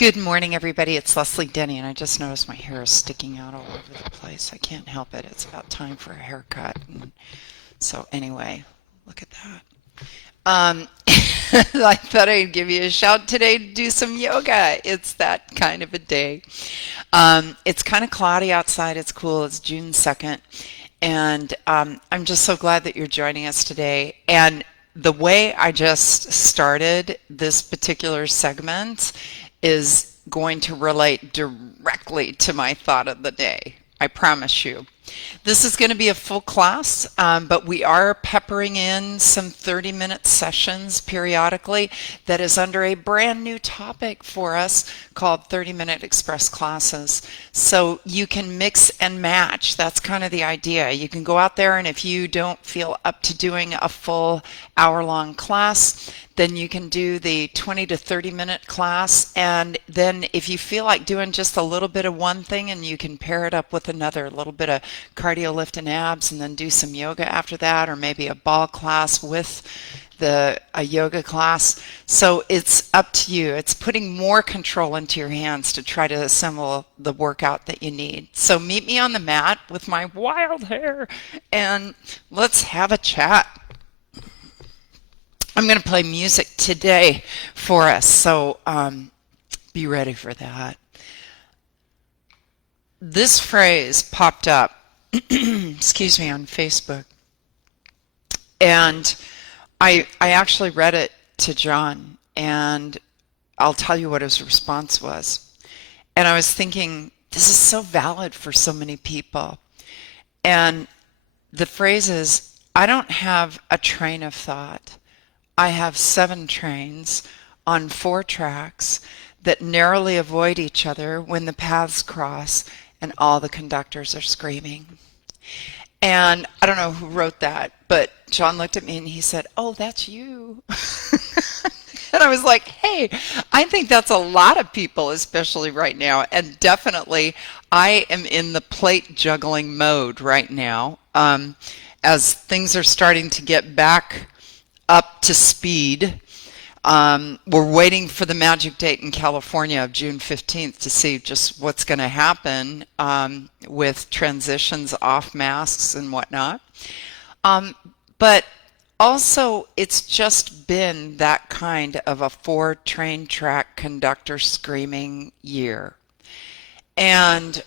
Good morning, everybody. It's Leslie Denny, and I just noticed my hair is sticking out all over the place. I can't help it. It's about time for a haircut. And so, anyway, look at that. I thought I'd give you a shout today to do some yoga. It's that kind of a day. It's kind of cloudy outside. It's cool. It's June 2nd. And I'm just so glad that you're joining us today. And the way I just started this particular segment is going to relate directly to my thought of the day. I promise you. This is going to be a full class, but we are peppering in some 30-minute sessions periodically that is under a brand new topic for us called 30-minute express classes. So you can mix and match. That's kind of the idea. You can go out there, and if you don't feel up to doing a full hour-long class, then you can do the 20 to 30 minute class. And then if you feel like doing just a little bit of one thing, and you can pair it up with another, a little bit of cardio, lift, and abs, and then do some yoga after that, or maybe a ball class with a yoga class. So it's up to you. It's putting more control into your hands to try to assemble the workout that you need. So meet me on the mat with my wild hair and let's have a chat. I'm going to play music today for us, so be ready for that. This phrase popped up, excuse me, on Facebook, and I actually read it to John, and I'll tell you what his response was. And I was thinking, this is so valid for so many people. And the phrase is, I don't have a train of thought. I have 7 trains on 4 tracks that narrowly avoid each other when the paths cross and all the conductors are screaming. And I don't know who wrote that, but John looked at me and he said, "Oh, that's you." And I was like, hey, I think that's a lot of people, especially right now. And definitely, I am in the plate juggling mode right now as things are starting to get back up to speed. We're waiting for the magic date in California of June 15th to see just what's going to happen with transitions off masks and whatnot. But also, it's just been that kind of a 4 train track conductor screaming year. And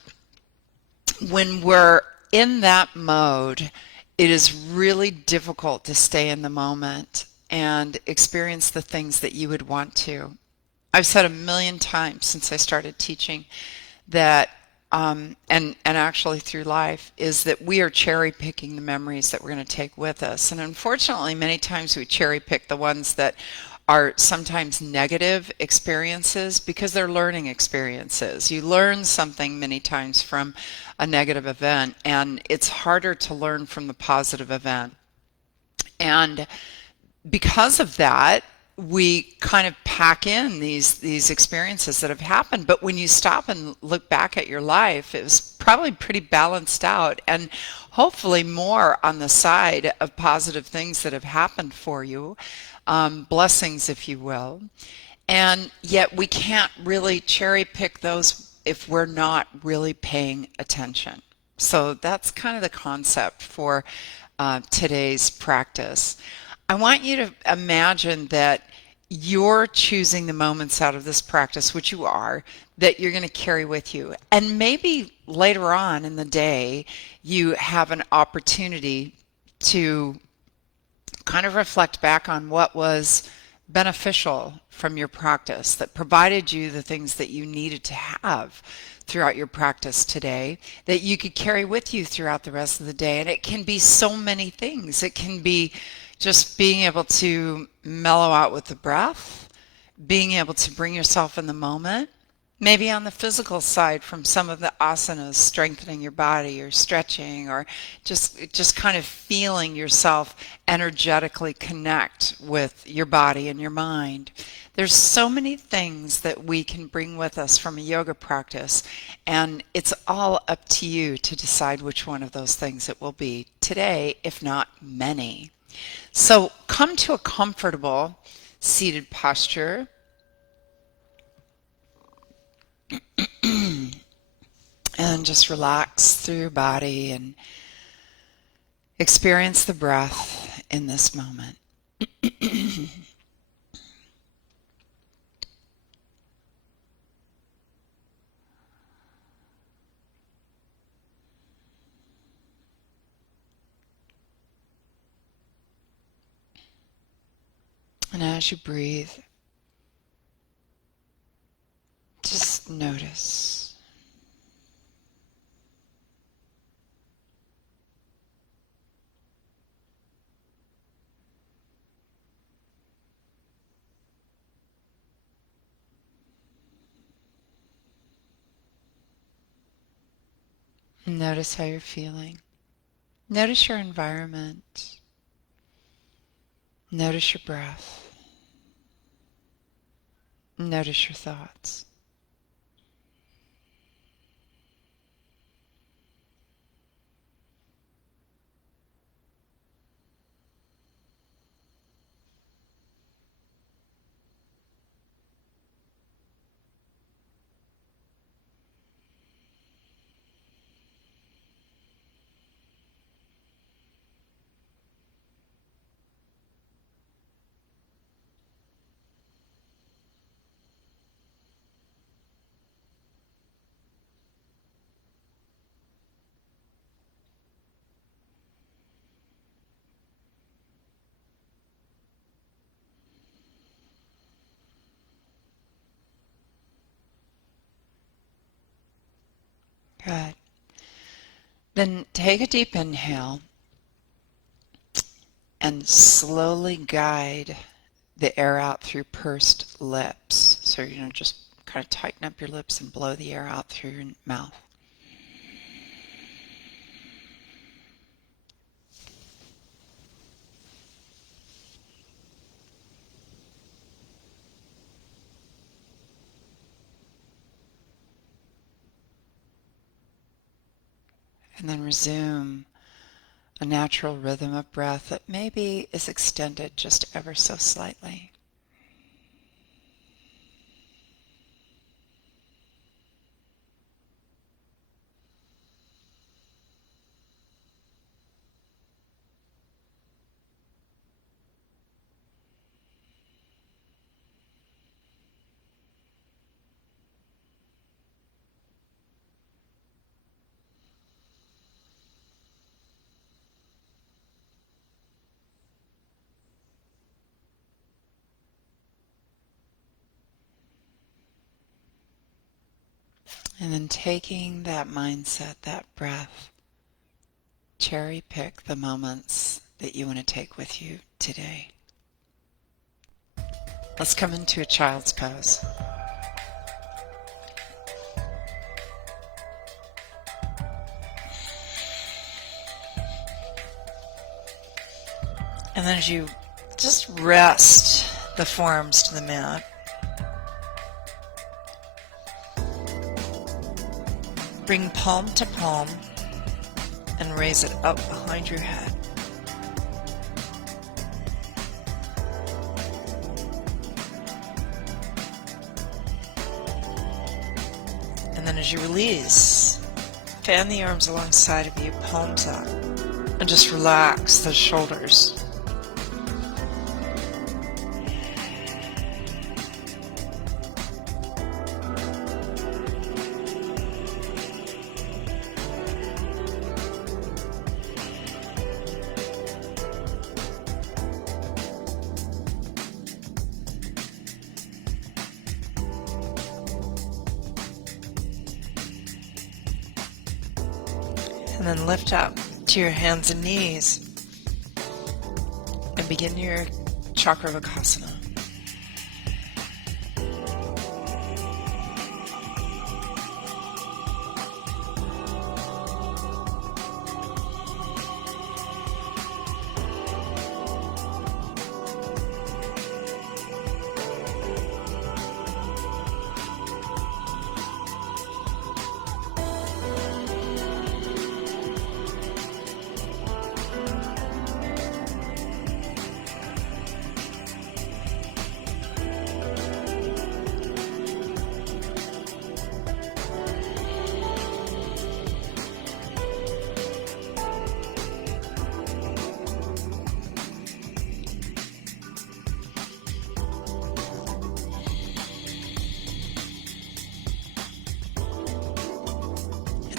when we're in that mode, it is really difficult to stay in the moment and experience the things that you would want to. I've said a million times since I started teaching that, and actually through life, is that we are cherry picking the memories that we're going to take with us. And unfortunately, many times we cherry pick the ones that are sometimes negative experiences because they're learning experiences. You learn something many times from a negative event, and it's harder to learn from the positive event. And because of that, we kind of pack in these experiences that have happened. But when you stop and look back at your life, it was probably pretty balanced out and hopefully more on the side of positive things that have happened for you, blessings, if you will. And yet we can't really cherry pick those if we're not really paying attention. So that's kind of the concept for today's practice. I want you to imagine that you're choosing the moments out of this practice, which you are, that you're going to carry with you. And maybe later on in the day, you have an opportunity to kind of reflect back on what was beneficial from your practice that provided you the things that you needed to have throughout your practice today that you could carry with you throughout the rest of the day. And it can be so many things. It can be just being able to mellow out with the breath, being able to bring yourself in the moment, maybe on the physical side from some of the asanas, strengthening your body or stretching, or just kind of feeling yourself energetically connect with your body and your mind. There's so many things that we can bring with us from a yoga practice, and it's all up to you to decide which one of those things it will be today, if not many. So come to a comfortable seated posture. And just relax through your body and experience the breath in this moment. And as you breathe, just notice. Notice how you're feeling. Notice your environment. Notice your breath. Notice your thoughts. Good. Then take a deep inhale and slowly guide the air out through pursed lips. So you're going to just kind of tighten up your lips and blow the air out through your mouth. And then resume a natural rhythm of breath that maybe is extended just ever so slightly. And then taking that mindset, that breath, cherry pick the moments that you want to take with you today. Let's come into a child's pose. And then as you just rest the forearms to the mat, bring palm to palm and raise it up behind your head. And then as you release, fan the arms alongside of you, palms up, and just relax the shoulders. And then lift up to your hands and knees and begin your Chakravakasana.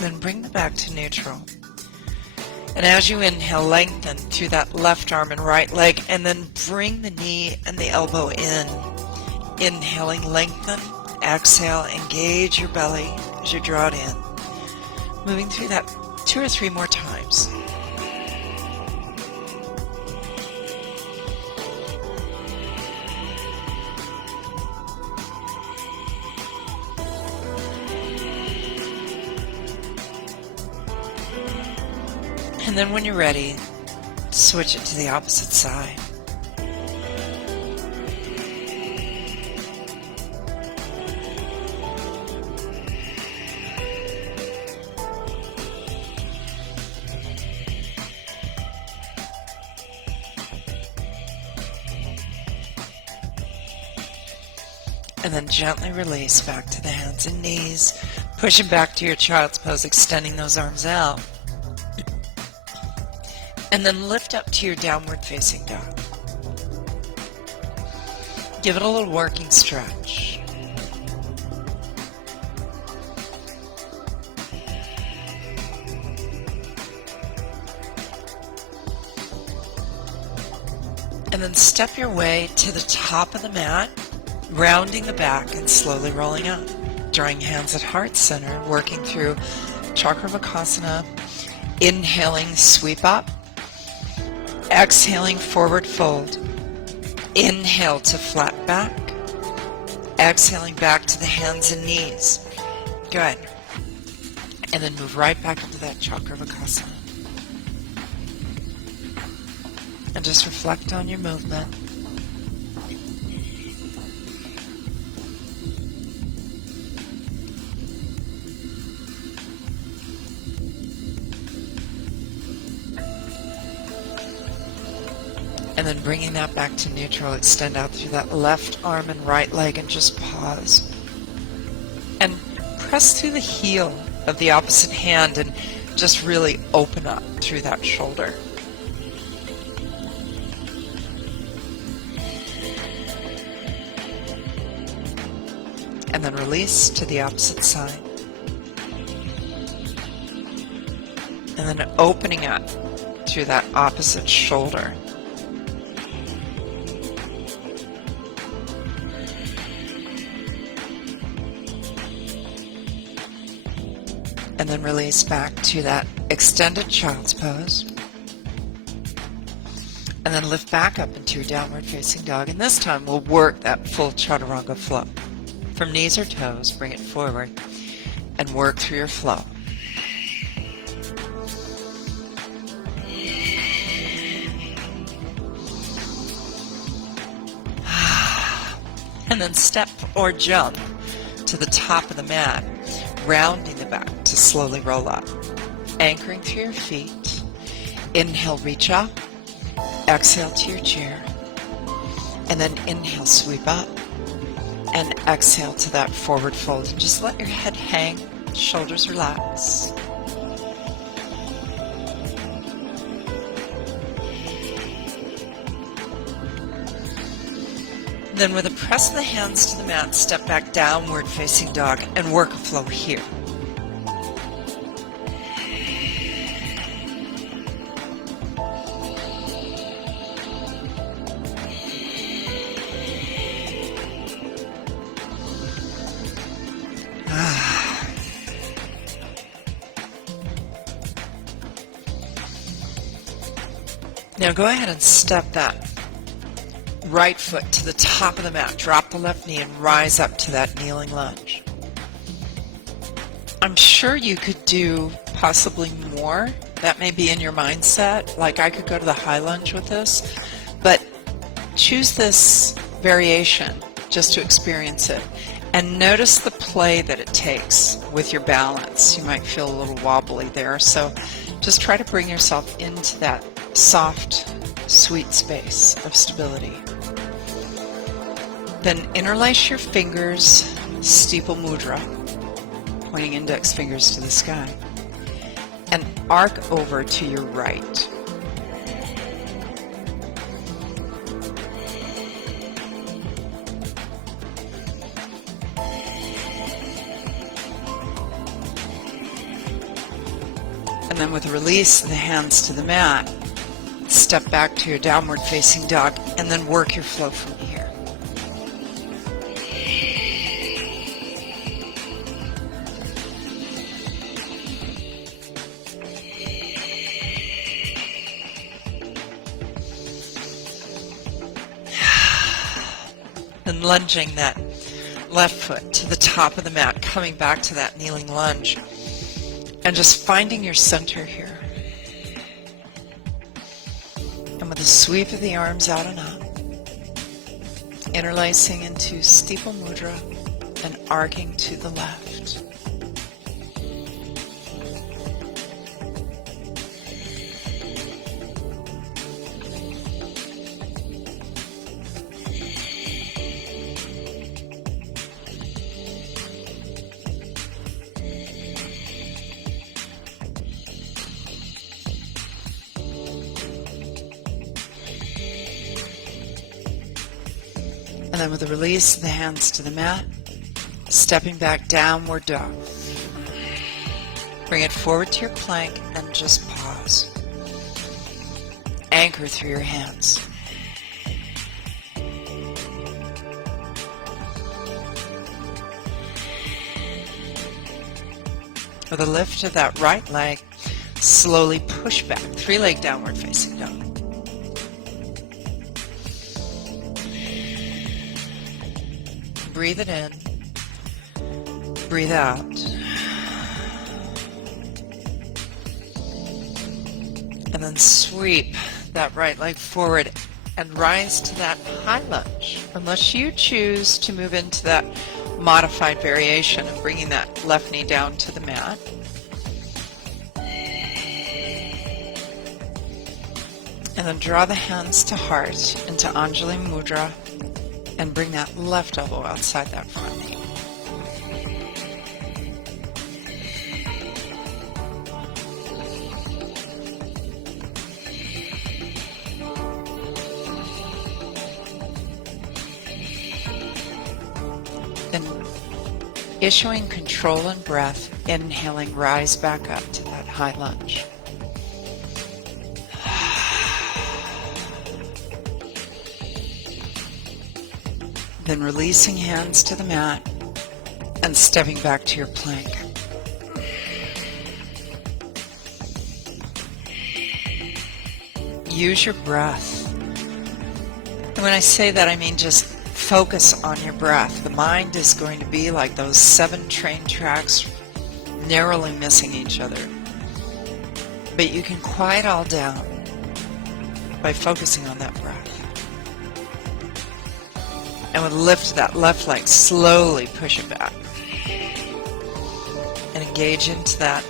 Then bring them back to neutral. And as you inhale, lengthen through that left arm and right leg, and then bring the knee and the elbow in. Inhaling, lengthen. Exhale, engage your belly as you draw it in. Moving through that 2 or 3 more times. And then when you're ready, switch it to the opposite side. And then gently release back to the hands and knees, pushing back to your child's pose, extending those arms out. And then lift up to your downward facing dog. Give it a little working stretch. And then step your way to the top of the mat, rounding the back and slowly rolling up. Drawing hands at heart center, working through Chakravakasana, inhaling, sweep up. Exhaling, forward fold. Inhale to flat back. Exhaling back to the hands and knees. Good. And then move right back into that Chakravakasana. And just reflect on your movement. And then bringing that back to neutral, extend out through that left arm and right leg and just pause. And press through the heel of the opposite hand and just really open up through that shoulder. And then release to the opposite side. And then opening up through that opposite shoulder. And then release back to that extended child's pose. And then lift back up into your downward facing dog. And this time we'll work that full chaturanga flow. From knees or toes, bring it forward and work through your flow. And then step or jump to the top of the mat, rounding the back to slowly roll up. Anchoring through your feet. Inhale, reach up. Exhale to your chair. And then inhale, sweep up. And exhale to that forward fold. And just let your head hang, shoulders relax. Then with a press of the hands to the mat, step back downward facing dog and work a flow here. Now go ahead and step that right foot to the top of the mat. Drop the left knee and rise up to that kneeling lunge. I'm sure you could do possibly more. That may be in your mindset. Like I could go to the high lunge with this, but choose this variation just to experience it. And notice the play that it takes with your balance. You might feel a little wobbly there, so just try to bring yourself into that soft, sweet space of stability. Then interlace your fingers, steeple mudra, pointing index fingers to the sky, and arc over to your right. And then with a release, the hands to the mat. Step back to your downward facing dog and then work your flow from here. And lunging that left foot to the top of the mat, coming back to that kneeling lunge, and just finding your center here. And with a sweep of the arms out and up, interlacing into steeple mudra and arcing to the left. And then with a release, the hands to the mat, stepping back, downward dog. Bring it forward to your plank and just pause. Anchor through your hands. With a lift of that right leg, slowly push back, three-leg downward facing dog. Breathe it in, breathe out. And then sweep that right leg forward and rise to that high lunge. Unless you choose to move into that modified variation of bringing that left knee down to the mat. And then draw the hands to heart into Anjali Mudra. And bring that left elbow outside that front knee. Then issuing control and breath, inhaling, rise back up to that high lunge. Then releasing hands to the mat and stepping back to your plank. Use your breath. And when I say that, I mean just focus on your breath. The mind is going to be like those 7 train tracks narrowly missing each other. But you can quiet all down by focusing on that breath. And with a lift of that left leg, slowly push it back. And engage into that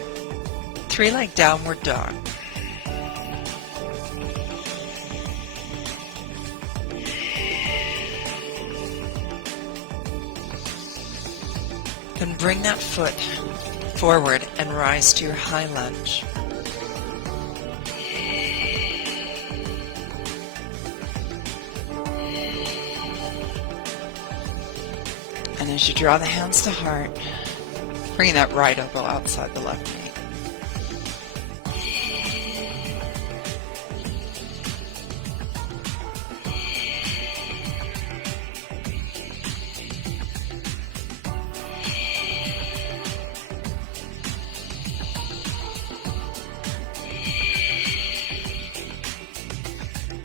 3-leg downward dog. Then bring that foot forward and rise to your high lunge. And as you draw the hands to heart, bring that right elbow outside the left knee.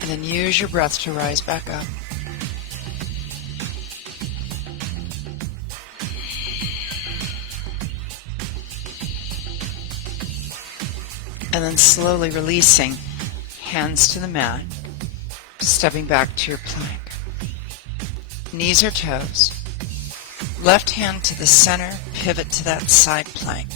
And then use your breath to rise back up. And then slowly releasing, hands to the mat, stepping back to your plank. Knees or toes. Left hand to the center, pivot to that side plank.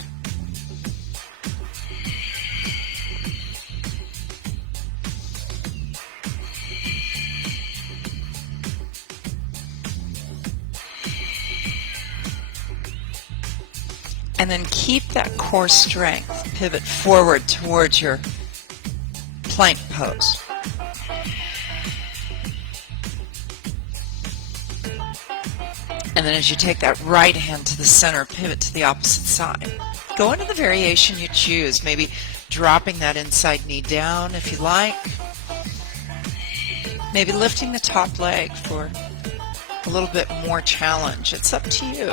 And then keep that core strength. Pivot forward towards your plank pose. And then as you take that right hand to the center, pivot to the opposite side. Go into the variation you choose. Maybe dropping that inside knee down if you like. Maybe lifting the top leg for a little bit more challenge. It's up to you.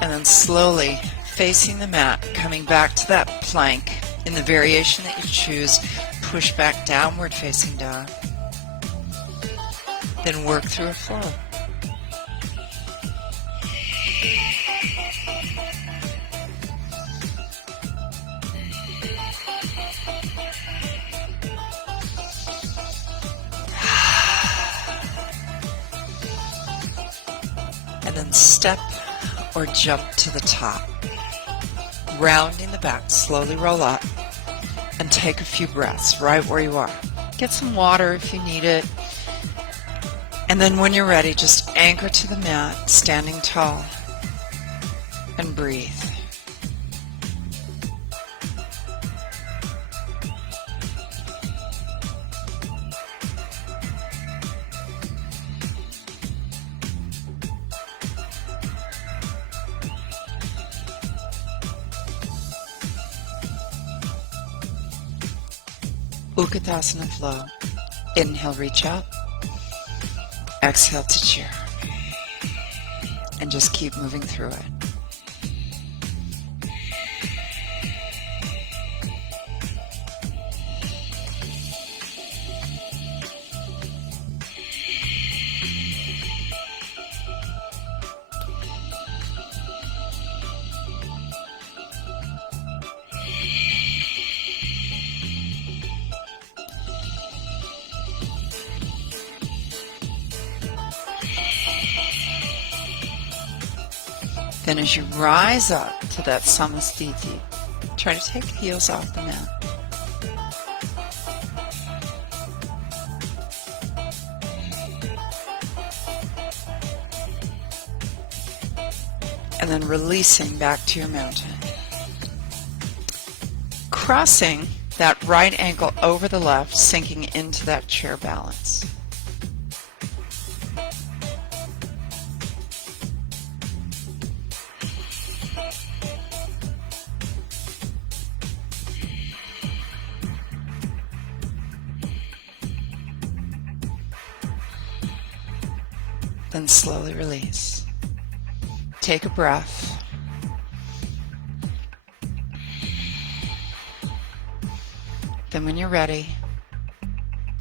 And then slowly facing the mat, coming back to that plank. In the variation that you choose, push back downward facing dog. Then work through a flow. And then step or jump to the top. Rounding the back, slowly roll up and take a few breaths right where you are. Get some water if you need it. And then when you're ready, just anchor to the mat, standing tall, and breathe. Utkatasana flow. Inhale, reach up. Exhale to chair. And just keep moving through it. Then as you rise up to that Samasthiti, try to take the heels off the mat. And then releasing back to your mountain. Crossing that right ankle over the left, sinking into that chair balance. Then slowly release. Take a breath. Then when you're ready,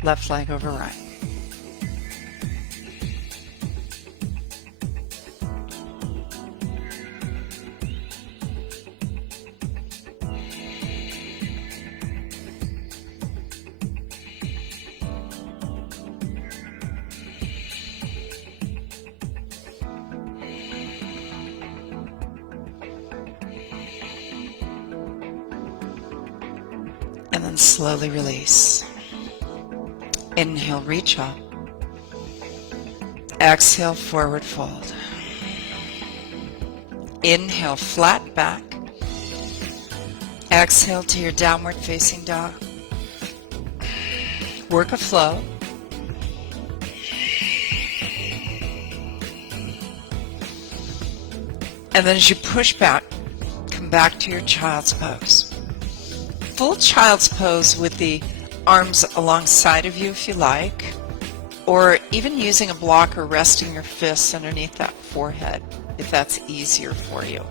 left leg over right. And then slowly release. Inhale, reach up. Exhale, forward fold. Inhale, flat back. Exhale to your downward facing dog. Work a flow. And then as you push back, come back to your child's pose. Full child's pose with the arms alongside of you if you like, or even using a blocker, resting your fists underneath that forehead if that's easier for you.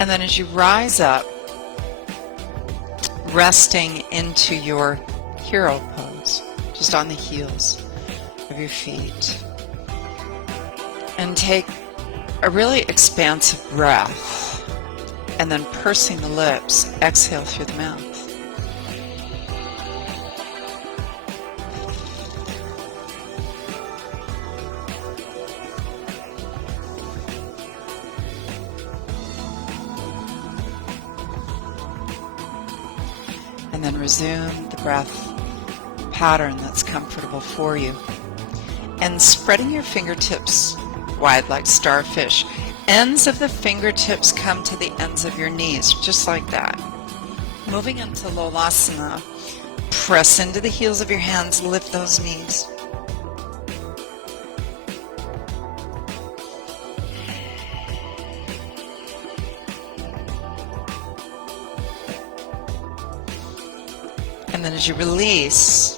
And then as you rise up, resting into your hero pose, just on the heels of your feet. And take a really expansive breath. And then pursing the lips, exhale through the mouth. And then resume the breath pattern that's comfortable for you. and spreading your fingertips wide like starfish. Ends of the fingertips come to the ends of your knees, just like that. Moving into Lolasana, press into the heels of your hands, lift those knees. And then as you release,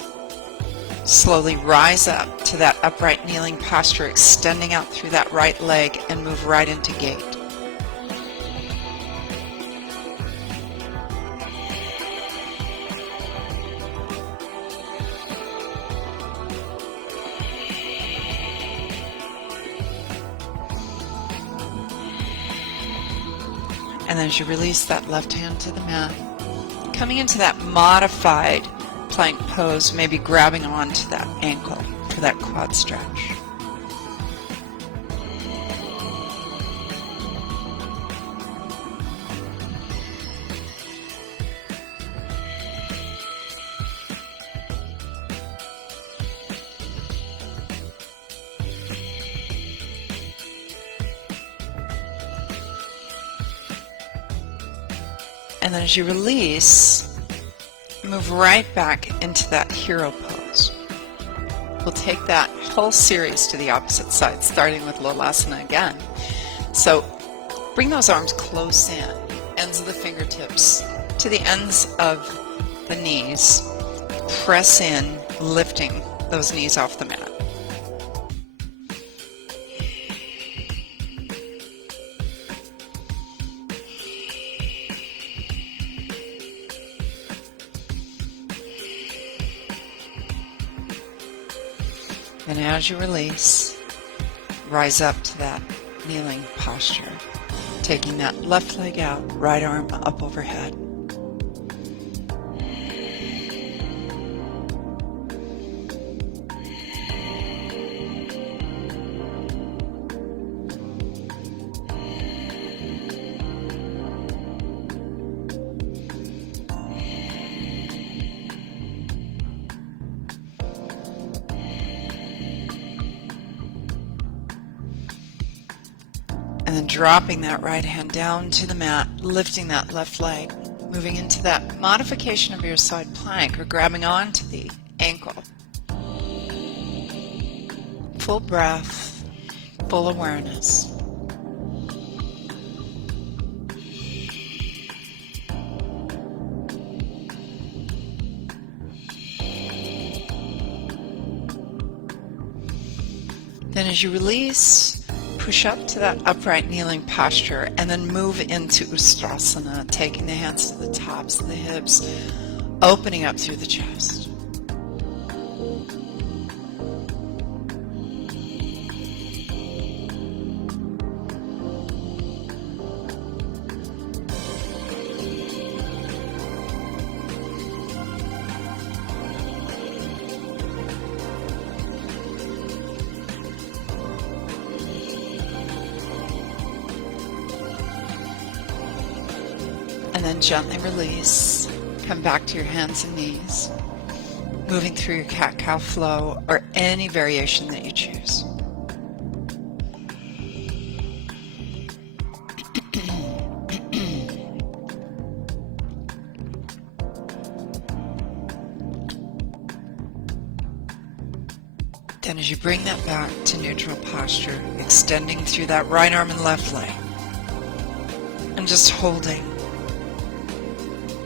slowly rise up to that upright kneeling posture, extending out through that right leg and move right into gate. And then as you release that left hand to the mat, coming into that modified plank pose, maybe grabbing onto that ankle for that quad stretch. And then as you release, move right back into that hero pose. We'll take that whole series to the opposite side, starting with Lolasana again. So bring those arms close in, ends of the fingertips to the ends of the knees. Press in, lifting those knees off the mat. And as you release, rise up to that kneeling posture, taking that left leg out, right arm up overhead. And then dropping that right hand down to the mat, lifting that left leg, moving into that modification of your side plank or grabbing onto the ankle. Full breath, full awareness. Then as you release, push up to that upright kneeling posture and then move into Ustrasana, taking the hands to the tops of the hips, opening up through the chest. And then gently release. Come back to your hands and knees, moving through your cat-cow flow or any variation that you choose. Then as you bring that back to neutral posture, extending through that right arm and left leg, and just holding.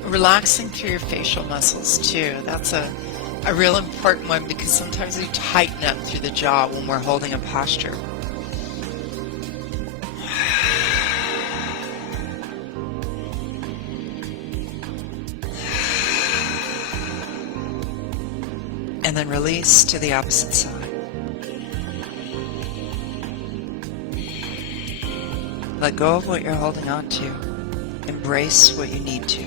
Relaxing through your facial muscles too. That's a real important one because sometimes we tighten up through the jaw when we're holding a posture. And then release to the opposite side. Let go of what you're holding on to. Embrace what you need to.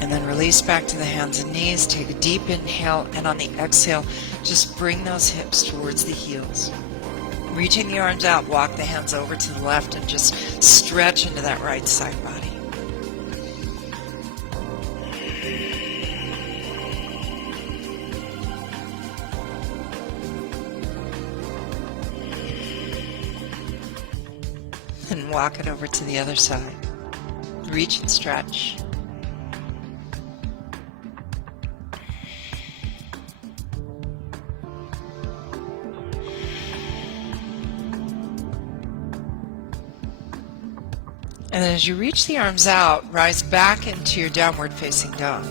And then release back to the hands and knees. Take a deep inhale, and on the exhale, just bring those hips towards the heels. Reaching the arms out, walk the hands over to the left and just stretch into that right side body. And walk it over to the other side. Reach and stretch. And then as you reach the arms out, rise back into your downward facing dog.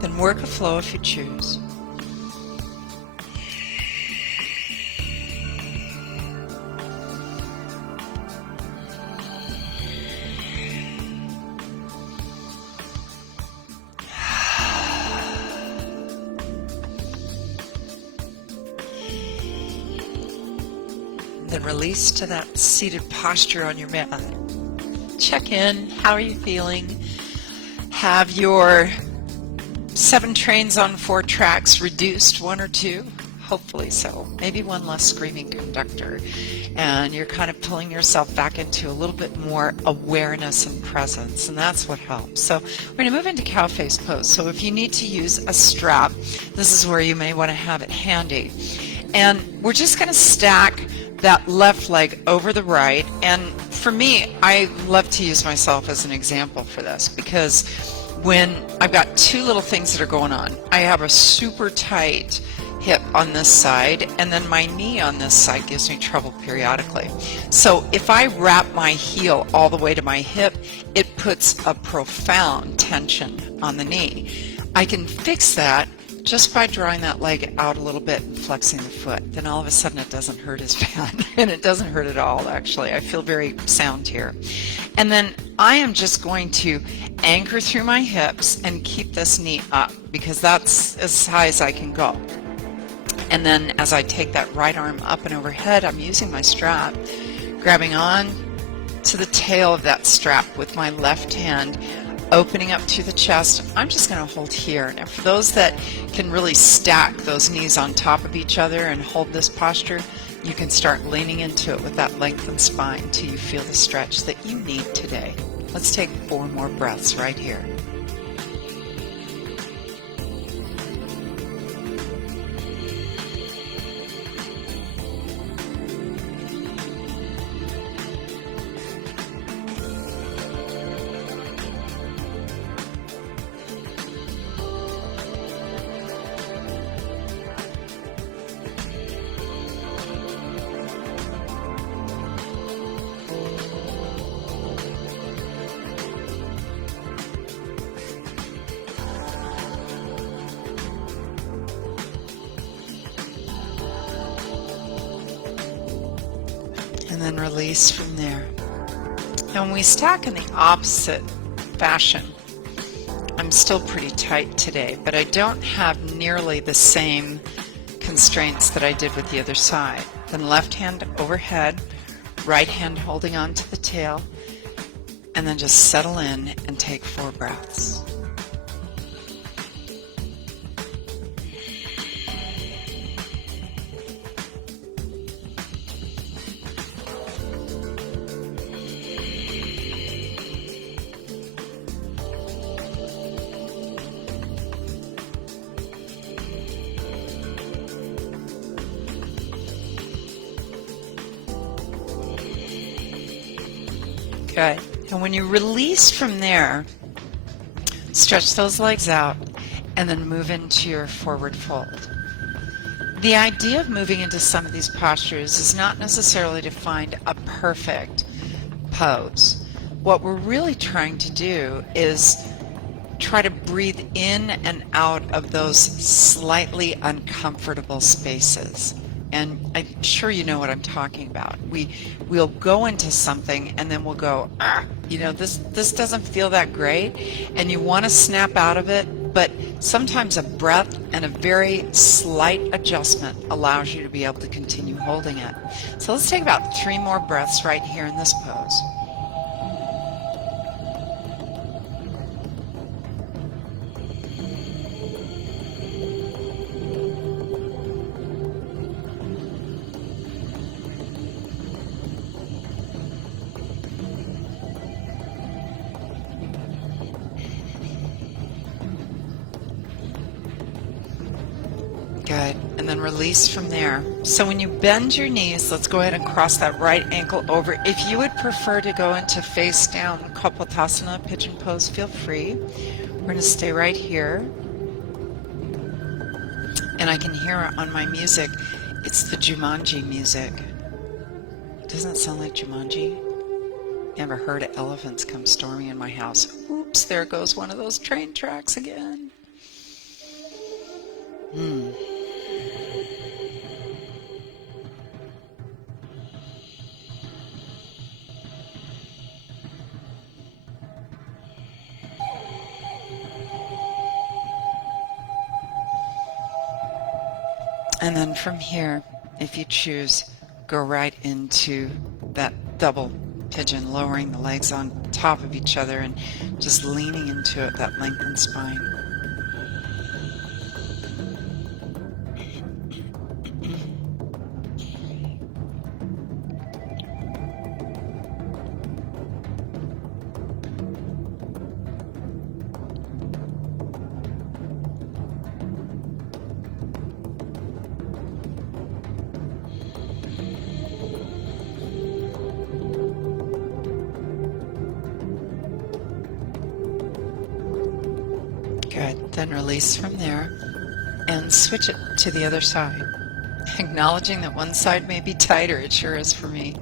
Then work a flow if you choose. Then release to that seated posture on your mat. Check in. How are you feeling? Have your 7 trains on 4 tracks reduced 1 or 2? Hopefully so. Maybe 1 less screaming conductor. And you're kind of pulling yourself back into a little bit more awareness and presence, and that's what helps. So we're going to move into cow face pose. So if you need to use a strap, this is where you may want to have it handy. And we're just going to stack that left leg over the right. And for me, I love to use myself as an example for this, because when I've got 2 little things that are going on, I have a super tight hip on this side, and then my knee on this side gives me trouble periodically. So if I wrap my heel all the way to my hip, it puts a profound tension on the knee. I can fix that just by drawing that leg out a little bit and flexing the foot. Then all of a sudden it doesn't hurt as bad. And it doesn't hurt at all, actually. I feel very sound here. And then I am just going to anchor through my hips and keep this knee up, because that's as high as I can go. And then as I take that right arm up and overhead, I'm using my strap, grabbing on to the tail of that strap with my left hand, opening up to the chest. I'm just going to hold here. Now for those that can really stack those knees on top of each other and hold this posture, you can start leaning into it with that lengthened spine till you feel the stretch that you need today. Let's take 4 more breaths right here. And then release from there. And when we stack in the opposite fashion, I'm still pretty tight today, but I don't have nearly the same constraints that I did with the other side. Then left hand overhead, right hand holding on to the tail, and then just settle in and take 4 breaths. Good. And when you release from there, stretch those legs out and then move into your forward fold. The idea of moving into some of these postures is not necessarily to find a perfect pose. What we're really trying to do is try to breathe in and out of those slightly uncomfortable spaces. And I'm sure you know what I'm talking about. We'll go into something and then we'll go, this doesn't feel that great, and you want to snap out of it, but sometimes a breath and a very slight adjustment allows you to be able to continue holding it. So let's take about 3 more breaths right here in this pose. Good. And then release from there. So when you bend your knees, let's go ahead and cross that right ankle over. If you would prefer to go into face down Kapotasana, pigeon pose, feel free. We're going to stay right here. And I can hear on my music, it's the Jumanji music. Doesn't it sound like Jumanji? You ever heard of elephants come storming in my house? Oops, there goes one of those train tracks again. And then from here, if you choose, go right into that double pigeon, lowering the legs on top of each other and just leaning into it, that lengthened spine. Good. Then release from there and switch it to the other side. Acknowledging that one side may be tighter, it sure is for me.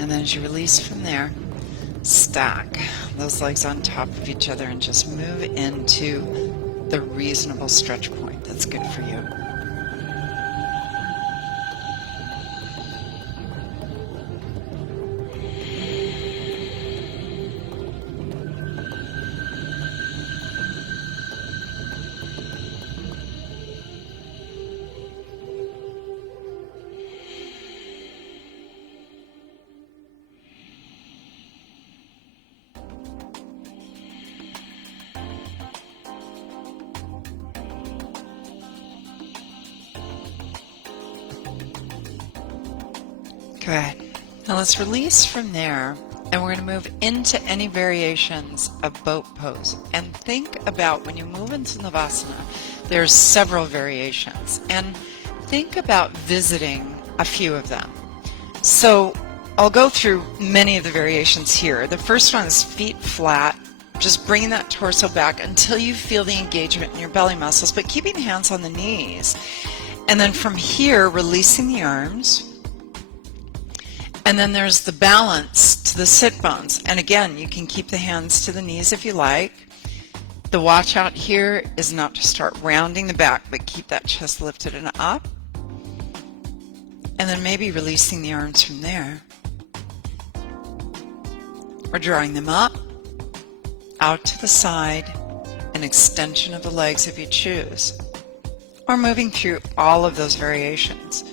And then as you release from there, stack those legs on top of each other and just move into the reasonable stretch point that's good for you. Good. Now let's release from there, and we're going to move into any variations of boat pose. And think about when you move into Navasana, there's several variations, and think about visiting a few of them. So I'll go through many of the variations here. The first one is feet flat, just bringing that torso back until you feel the engagement in your belly muscles, but keeping the hands on the knees. And then from here, releasing the arms. And then there's the balance to the sit bones. And again, you can keep the hands to the knees if you like. The watch out here is not to start rounding the back, but keep that chest lifted and up. And then maybe releasing the arms from there. Or drawing them up, out to the side, an extension of the legs if you choose. Or moving through all of those variations.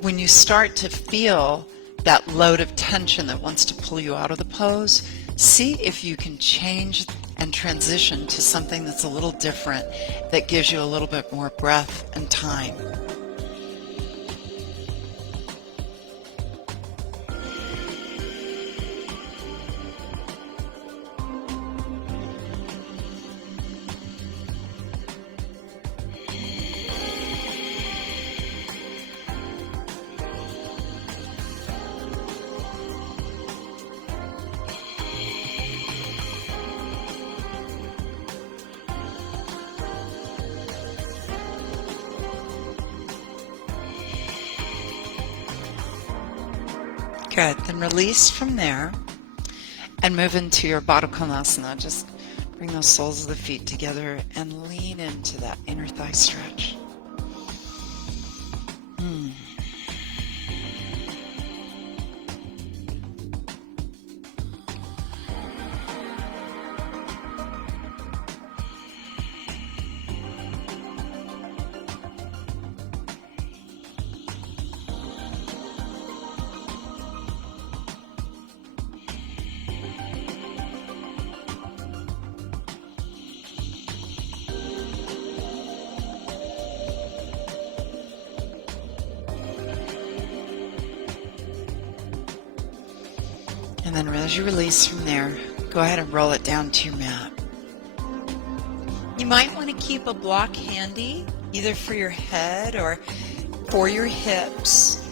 When you start to feel that load of tension that wants to pull you out of the pose, see if you can change and transition to something that's a little different, that gives you a little bit more breath and time. Good. Then release from there and move into your Baddha Konasana. Just bring those soles of the feet together and lean into that inner thigh stretch. And then as you release from there, go ahead and roll it down to your mat. You might want to keep a block handy, either for your head or for your hips.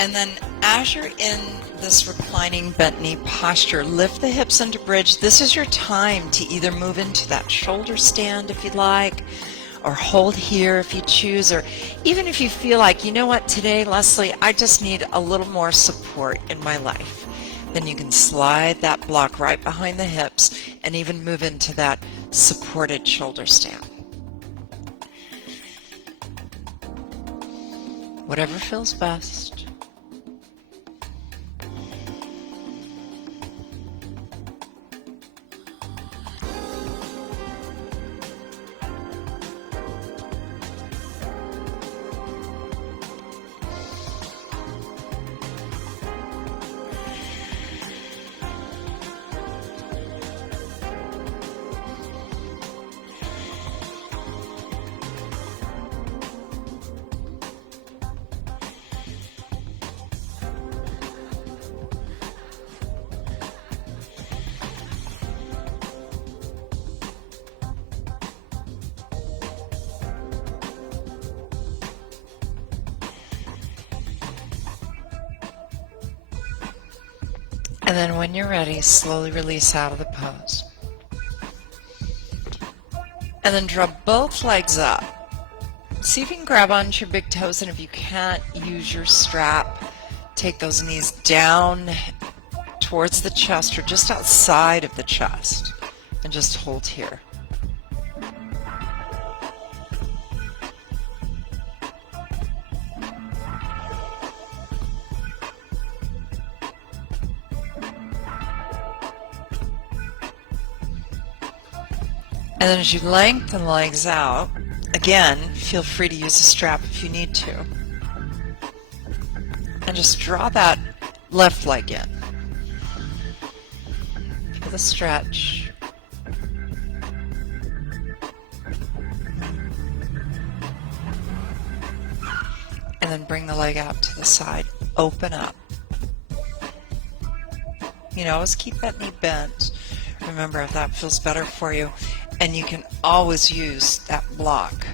And then as you're in this reclining bent knee posture, lift the hips into bridge. This is your time to either move into that shoulder stand if you'd like, or hold here if you choose, or even if you feel like, you know what, today, Leslie, I just need a little more support in my life. Then you can slide that block right behind the hips and even move into that supported shoulder stand. Whatever feels best. And then when you're ready, slowly release out of the pose. And then draw both legs up. See if you can grab onto your big toes, and if you can't, use your strap. Take those knees down towards the chest or just outside of the chest, and just hold here. And then as you lengthen the legs out, again, feel free to use a strap if you need to. And just draw that left leg in. Feel the stretch. And then bring the leg out to the side. Open up. You know, always keep that knee bent. Remember, if that feels better for you. And you can always use that block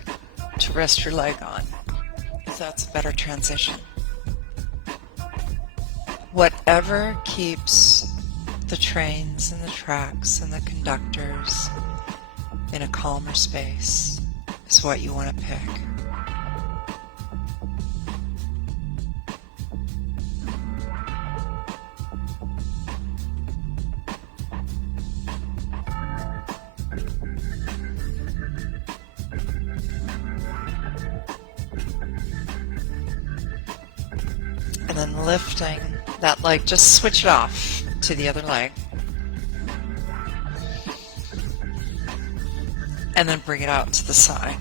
to rest your leg on, if that's a better transition. Whatever keeps the trains and the tracks and the conductors in a calmer space is what you want to pick. And then lifting that leg, just switch it off to the other leg. And then bring it out to the side.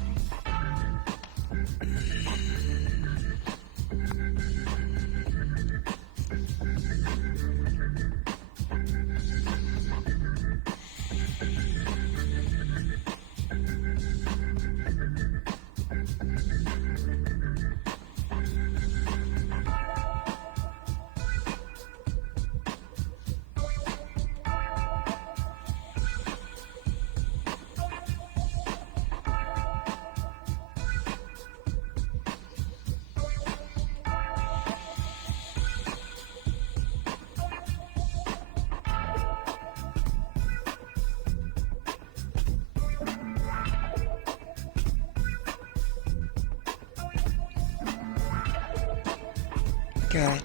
Good.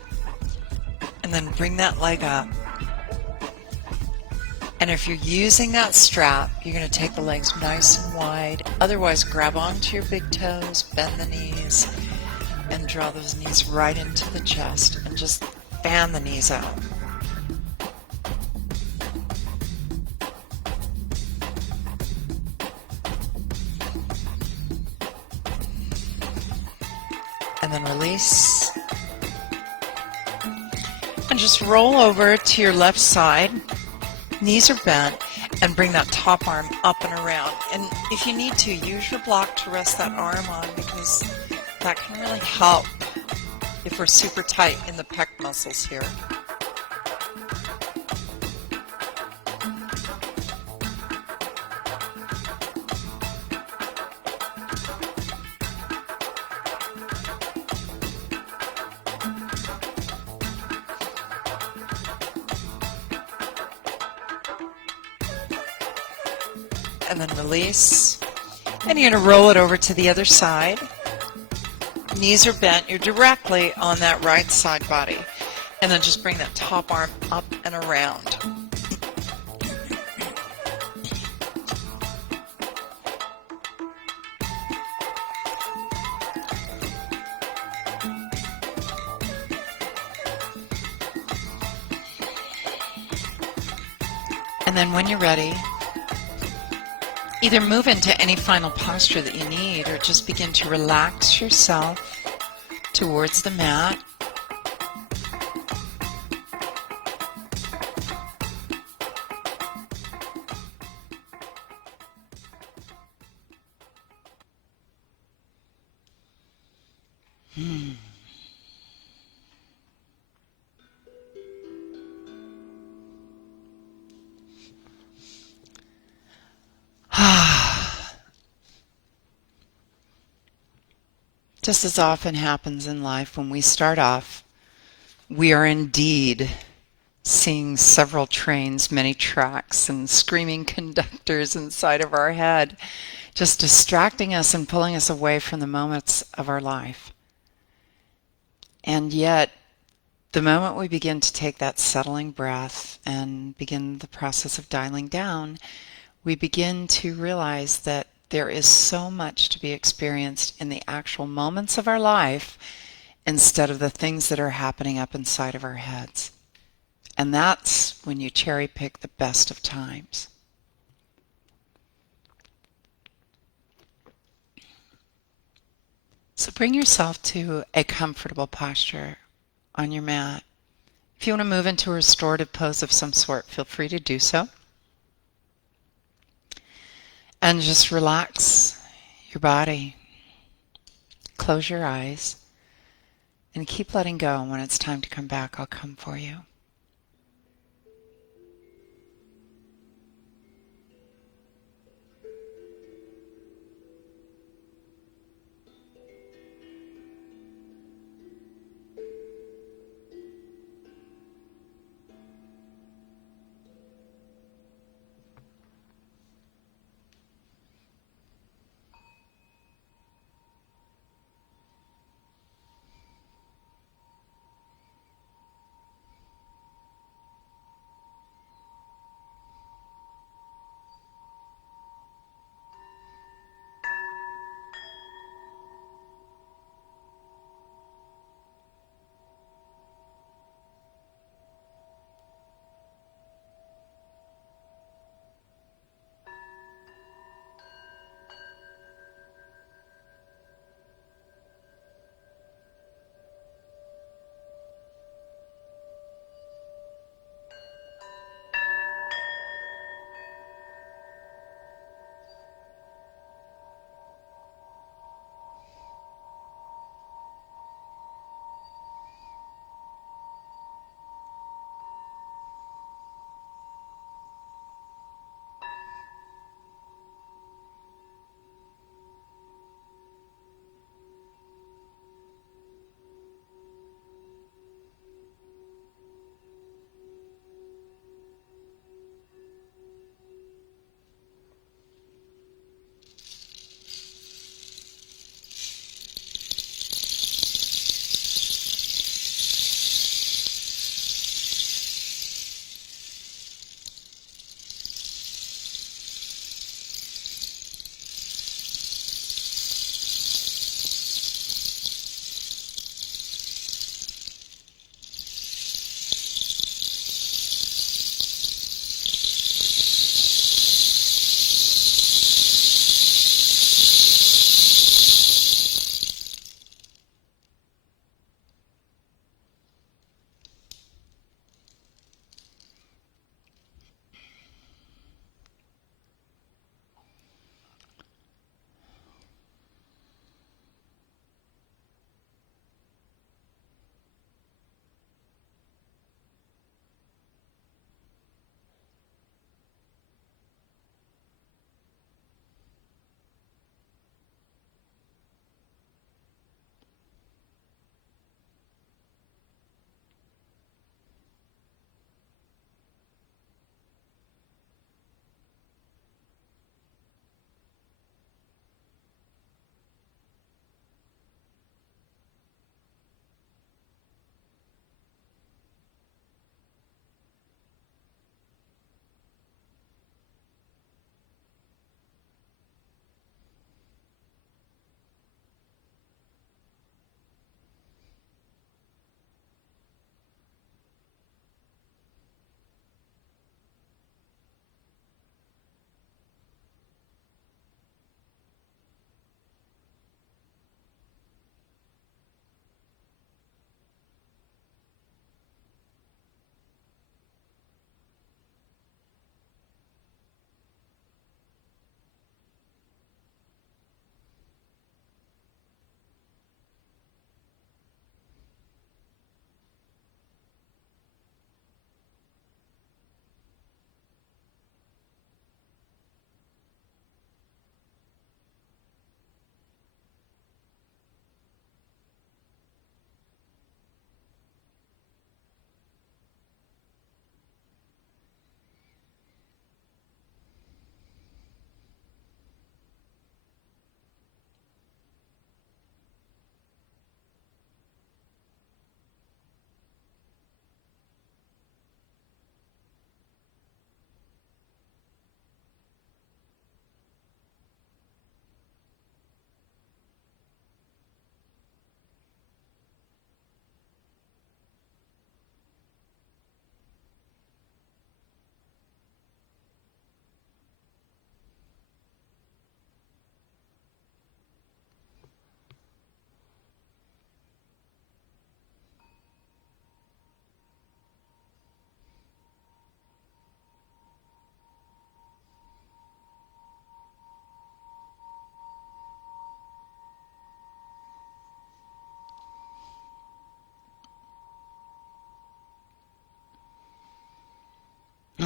And then bring that leg up. And if you're using that strap, you're going to take the legs nice and wide. Otherwise, grab onto your big toes, bend the knees, and draw those knees right into the chest. And just fan the knees out. And then release. And just roll over to your left side. Knees are bent, and bring that top arm up and around. And if you need to, use your block to rest that arm on, because that can really help if we're super tight in the pec muscles here. and then release. And you're going to roll it over to the other side. Knees are bent. You're directly on that right side body. And then just bring that top arm up and around. And then when you're ready, either move into any final posture that you need or just begin to relax yourself towards the mat. Just as often happens in life, when we start off, we are indeed seeing several trains, many tracks, and screaming conductors inside of our head, just distracting us and pulling us away from the moments of our life. And yet, the moment we begin to take that settling breath and begin the process of dialing down, we begin to realize that there is so much to be experienced in the actual moments of our life instead of the things that are happening up inside of our heads. And that's when you cherry pick the best of times. So bring yourself to a comfortable posture on your mat. If you want to move into a restorative pose of some sort, feel free to do so. And just relax your body. Close your eyes and keep letting go. And when it's time to come back, I'll come for you.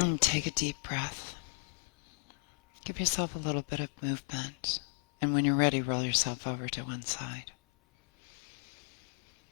Take a deep breath. Give yourself a little bit of movement. And when you're ready, roll yourself over to one side.